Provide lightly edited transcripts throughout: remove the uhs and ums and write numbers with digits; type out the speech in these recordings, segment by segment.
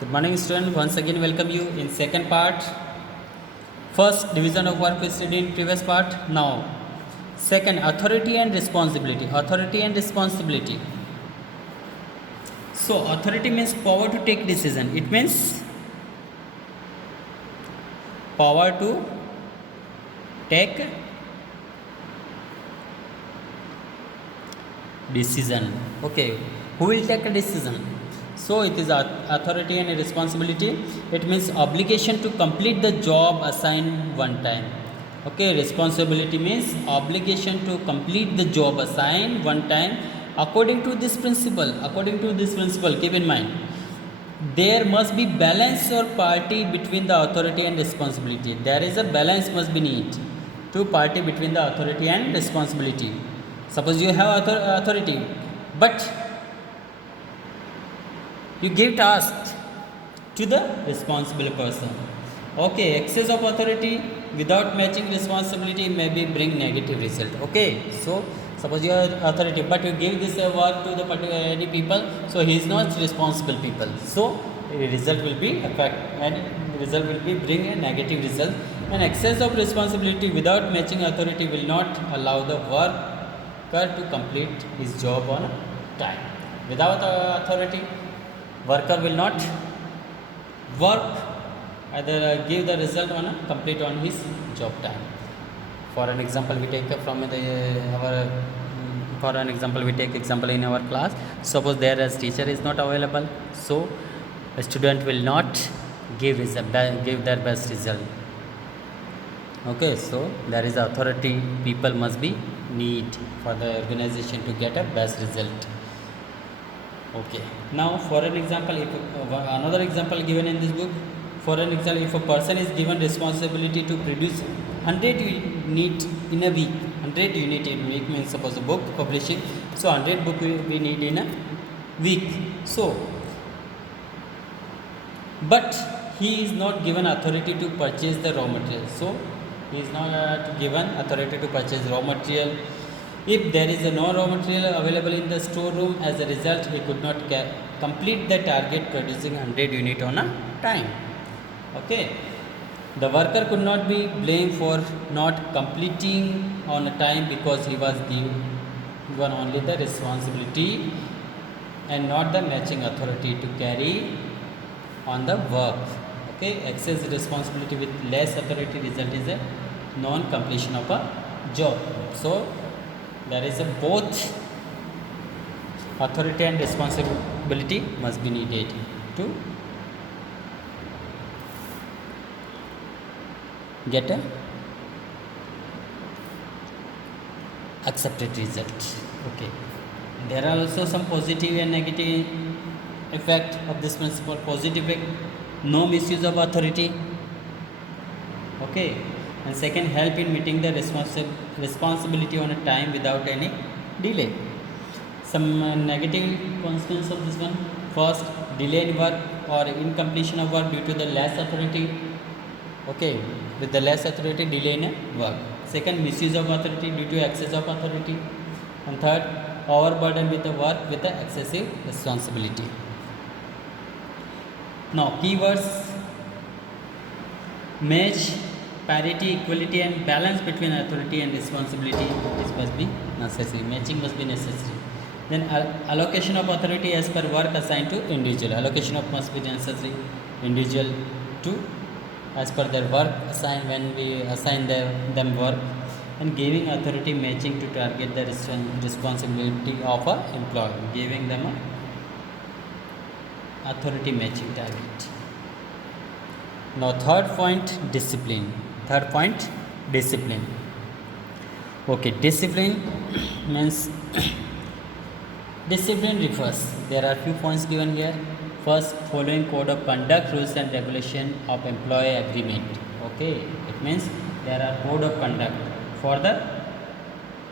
Good morning, student. Once again, welcome you in second part. First division of work we studied in previous part. Now, second, authority and responsibility. Authority and responsibility. So, authority means power to take decision. It means power to take decision. Okay, who will take a decision? So it is authority and responsibility. It means obligation to complete the job assigned one time. Okay, responsibility means obligation to complete the job assigned one time according to this principle. According to this principle, keep in mind, there must be balance or party between the authority and responsibility. There is a balance must be need to party between the authority and responsibility. Suppose you have authority, but you give task to the responsible person. Okay, excess of authority without matching responsibility maybe bring negative result. Okay, so suppose you are authority, but you give this work to the particular any people, so he is not responsible people. So result will be effect, and result will be bring a negative result. And excess of responsibility without matching authority will not allow the worker to complete his job on time. Without authority, worker will not work either give the result on a complete on his job time. For an example, we take from our for an example we take example in our class. Suppose there as teacher is not available, so a student will not give their best result. Okay, so there is authority. People must be need for the organization to get a best result. Okay, now for an example, if another example given in this book, for an example, if a person is given responsibility to produce 100 unit in a week, 100 unit in a week means suppose a book publishing, so 100 book we need in a week. So, but he is not given authority to purchase the raw material. So, he is not given authority to purchase raw material. If there is no raw material available in the storeroom, as a result, he could not complete the target producing 100 unit on a time. Okay, the worker could not be blamed for not completing on a time because he was given only the responsibility and not the matching authority to carry on the work. Okay, excess responsibility with less authority result is a non-completion of a job. So there is a both authority and responsibility must be needed to get a accepted result. Okay, there are also some positive and negative effect of this principle. Positive effect, no misuse of authority. Okay, and second, help in meeting the responsibility on a time without any delay. Some negative consequences of this one: first, delay in work or incompletion of work due to the less authority. Okay, with the less authority, delay in work. Second, misuse of authority due to excess of authority. And third, overburden with the work with the excessive responsibility. Now, keywords: match, parity, equality, and balance between authority and responsibility. This must be necessary. Matching must be necessary. Then allocation of authority as per work assigned to individual. Allocation of must be necessary. Individual to as per their work assigned when we assign them work, and giving authority matching to target the responsibility of a employee. Giving them a authority matching target. Now third point, discipline. Third point, discipline. Okay, discipline means discipline refers. There are few points given here. First, following code of conduct, rules and regulation of employee agreement. Okay, it means there are code of conduct for the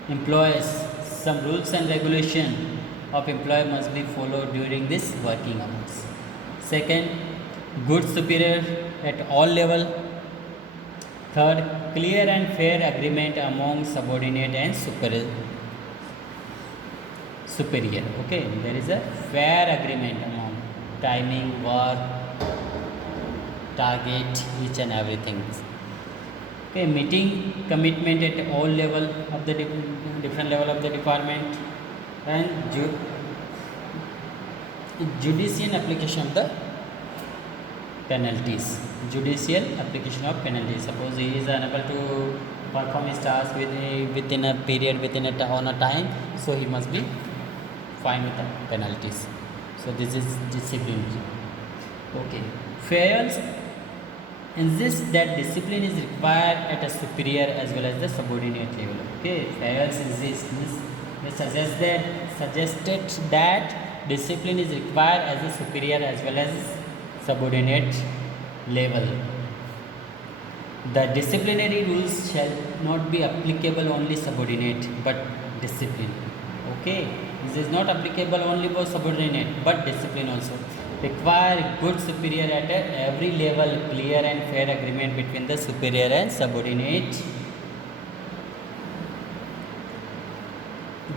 employees. Some rules and regulation of employee must be followed during this working hours. Second, good superior at all level. Third, clear and fair agreement among subordinate and superior. Okay, there is a fair agreement among timing, work, target, each and everything. Okay, meeting commitment at all level of the different level of the department, and judicial application of the penalties. Judicial application of penalties. Suppose he is unable to perform his task within a period, on a time, so he must be fined with the penalties. So this is disciplinary. Okay, fails insists that discipline is required at a superior as well as the subordinate level. Okay, fails insists they suggested that discipline is required as a superior as well as subordinate level. The disciplinary rules shall not be applicable only subordinate but discipline. Okay, this is not applicable only for subordinate but discipline also. Require good superior at every level, clear and fair agreement between the superior and subordinate.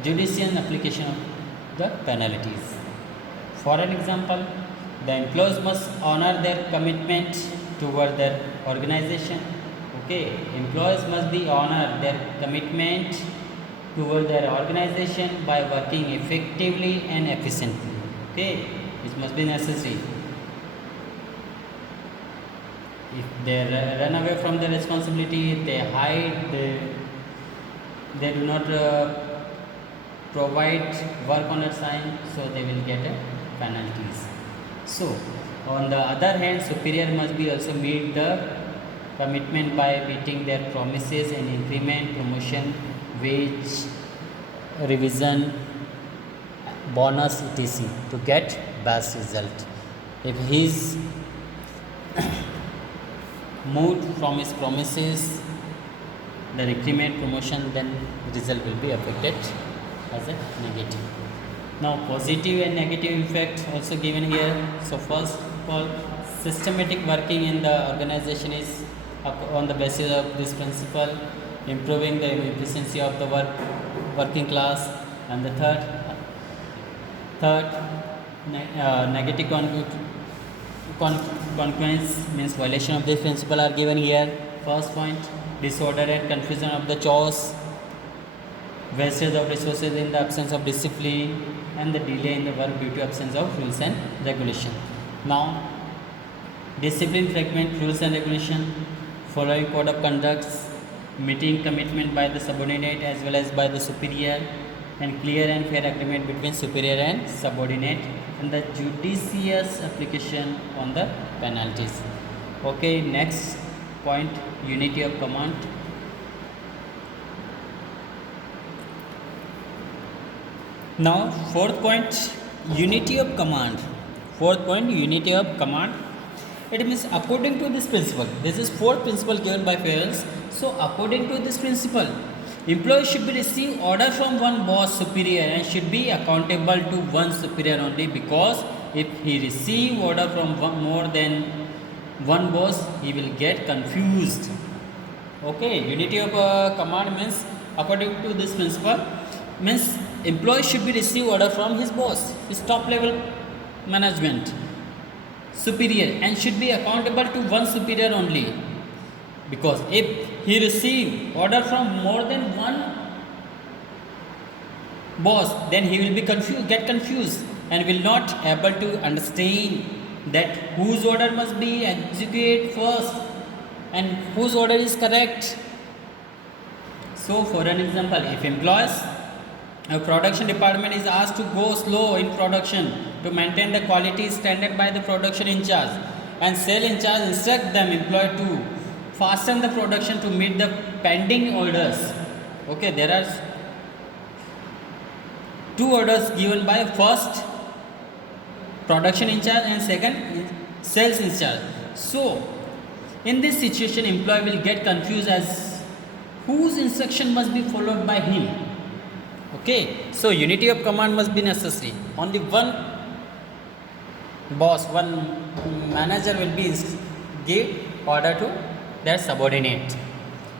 Judicial application of the penalties. For an example, the employees must honor their commitment toward their organization. Okay, employees must be honor their commitment toward their organization by working effectively and efficiently. Okay, which must be necessary. If they run away from the responsibility, they hide, they do not provide work on a time, so they will get penalties. So, on the other hand, superior must be also meet the commitment by meeting their promises and increment, promotion, wage, revision, bonus, etc. to get best result. If he is moved from his promises, the increment, promotion, then result will be affected as a negative. Now positive and negative effect also given here. So first of all, systematic working in the organization is on the basis of this principle, improving the efficiency of the working class. And the third negative consequence means violation of this principle are given here. First point, disorder and confusion of the chores, wastage of resources in the absence of discipline, and the delay in the work due to absence of rules and regulation. Now, discipline fragment, rules and regulation, following code of conducts, meeting commitment by the subordinate as well as by the superior, and clear and fair agreement between superior and subordinate, and the judicious application on the penalties. Okay, next point, unity of command. Now, fourth point, unity of command. Fourth point, unity of command. It means according to this principle, this is fourth principle given by Fayles. So, according to this principle, employee should be receive order from one boss superior and should be accountable to one superior only, because if he receive order from more than one boss, he will get confused. Okay, unity of command means according to this principle means employee should be receive order from his boss, his top level management, superior, and should be accountable to one superior only, because if he receive order from more than one boss, then he will be get confused and will not able to understand that whose order must be executed first and whose order is correct. So for an example, if employees a production department is asked to go slow in production to maintain the quality standard by the production in charge, and sale in charge instruct them employee to fasten the production to meet the pending orders. Okay, there are two orders given by first production in charge and second sales in charge. So in this situation, employee will get confused as whose instruction must be followed by him. Okay, so unity of command must be necessary. Only one boss, one manager will be give order to their subordinate.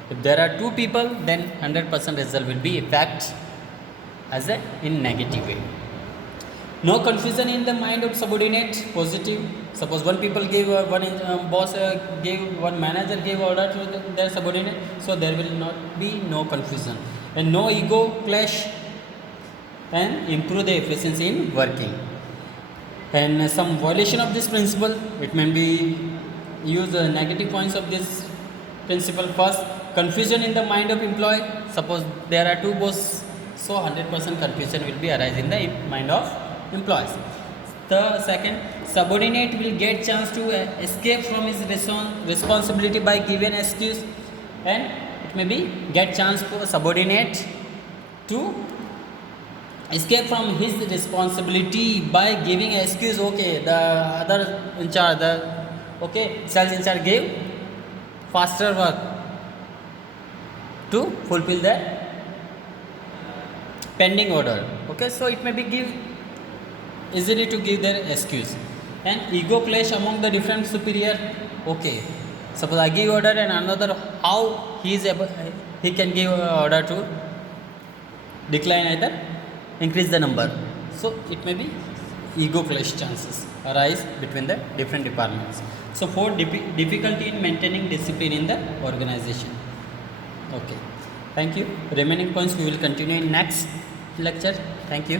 If there are two people, then 100% result will be effect as a in negative way. No confusion in the mind of subordinate, positive. Suppose one people give boss gave one manager gave order to their subordinate, so there will not be no confusion and no ego clash, and improve the efficiency in working. And some violation of this principle, it may be use negative points of this principle. First, confusion in the mind of employee. Suppose there are two boss, so 100% confusion will be arise in the mind of employees. The second, subordinate will get chance to escape from his responsibility by giving excuse, and it may be get chance for subordinate to escape from his responsibility by giving excuse. Okay, the other in charge, the okay sales in charge gave faster work to fulfill the pending order. Okay, so it may be give easily to give their excuse. And ego clash among the different superior. Okay, suppose I give order and another, how he is able, he can give order to decline either increase the number. So it may be ego clash chances arise between the different departments. So for difficulty in maintaining discipline in the organization. Okay, thank you. Remaining points we will continue in next lecture. Thank you.